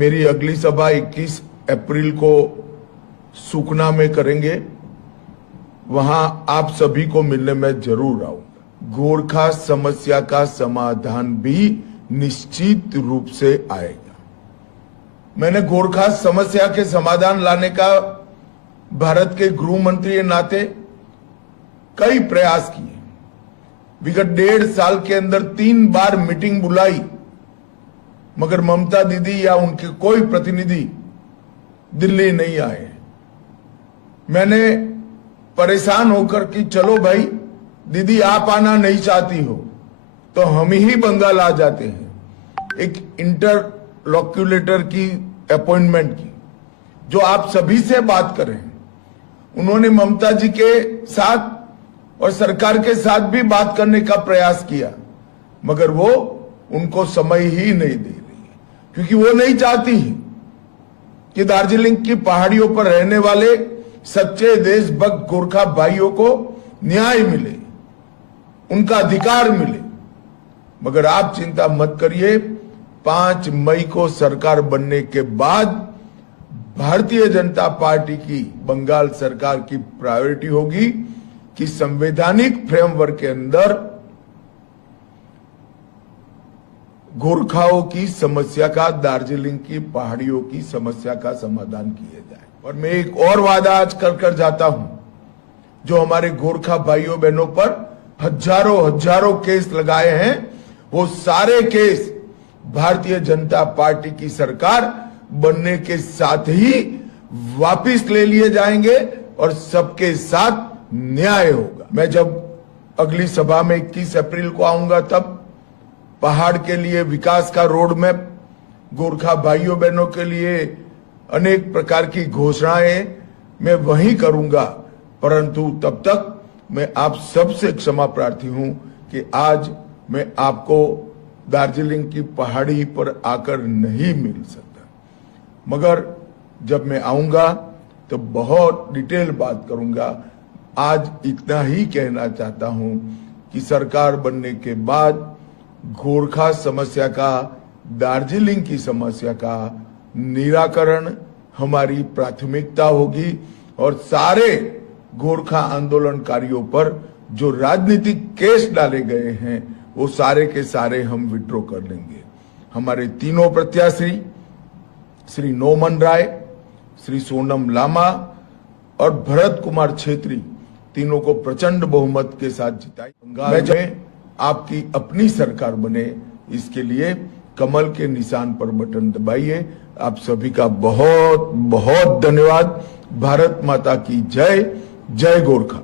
मेरी अगली सभा 21 अप्रैल को सुकना में करेंगे। वहां आप सभी को मिलने में जरूर आऊंगा। गोरखा समस्या का समाधान भी निश्चित रूप से आएगा। मैंने गोरखा समस्या के समाधान लाने का भारत के गृह मंत्री के नाते कई प्रयास किए। विगत 1.5 साल के अंदर 3 बार मीटिंग बुलाई, मगर ममता दीदी या उनके कोई प्रतिनिधि दिल्ली नहीं आए। मैंने परेशान होकर कि चलो भाई, दीदी आप आना नहीं चाहती हो तो हम ही बंगाल आ जाते हैं। एक इंटरलॉक्यूलेटर की अपॉइंटमेंट की, जो आप सभी से बात कर रहे हैं। उन्होंने ममता जी के साथ और सरकार के साथ भी बात करने का प्रयास किया, मगर वो उनको समय ही नहीं दे रही है, क्योंकि वो नहीं चाहती कि दार्जिलिंग की पहाड़ियों पर रहने वाले सच्चे देशभक्त गोरखा भाइयों को न्याय मिले, उनका अधिकार मिले। मगर आप चिंता मत करिए, 5 मई को सरकार बनने के बाद भारतीय जनता पार्टी की बंगाल सरकार की प्रायोरिटी होगी कि संवैधानिक फ्रेमवर्क के अंदर गोरखाओं की समस्या का, दार्जिलिंग की पहाड़ियों की समस्या का समाधान किया जाए। और मैं एक और वादा आज कर जाता हूं, जो हमारे गोरखा भाइयों बहनों पर हजारों केस लगाए हैं, वो सारे केस भारतीय जनता पार्टी की सरकार बनने के साथ ही वापस ले लिए जाएंगे और सबके साथ न्याय होगा। मैं जब अगली सभा में 21 अप्रैल को आऊंगा, तब पहाड़ के लिए विकास का रोड मैप, गोरखा भाइयों बहनों के लिए अनेक प्रकार की घोषणाएं मैं वहीं करूंगा। परंतु तब तक मैं आप सबसे क्षमा प्रार्थी हूं कि आज मैं आपको दार्जिलिंग की पहाड़ी पर आकर नहीं मिल सकता, मगर जब मैं आऊंगा तो बहुत डिटेल बात करूंगा। आज इतना ही कहना चाहता हूं कि सरकार बनने के बाद गोरखा समस्या का, दार्जिलिंग की समस्या का निराकरण हमारी प्राथमिकता होगी और सारे गोरखा आंदोलनकारियों पर जो राजनीतिक केस डाले गए हैं, वो सारे के सारे हम विड्रॉ कर लेंगे। हमारे तीनों प्रत्याशी, श्री नोमन राय, श्री सोनम लामा और भरत कुमार छेत्री, तीनों को प्रचंड बहुमत के साथ जिताई। बंगाल में आपकी अपनी सरकार बने, इसके लिए कमल के निशान पर बटन दबाइए। आप सभी का बहुत बहुत धन्यवाद। भारत माता की जय। जय गोरखा।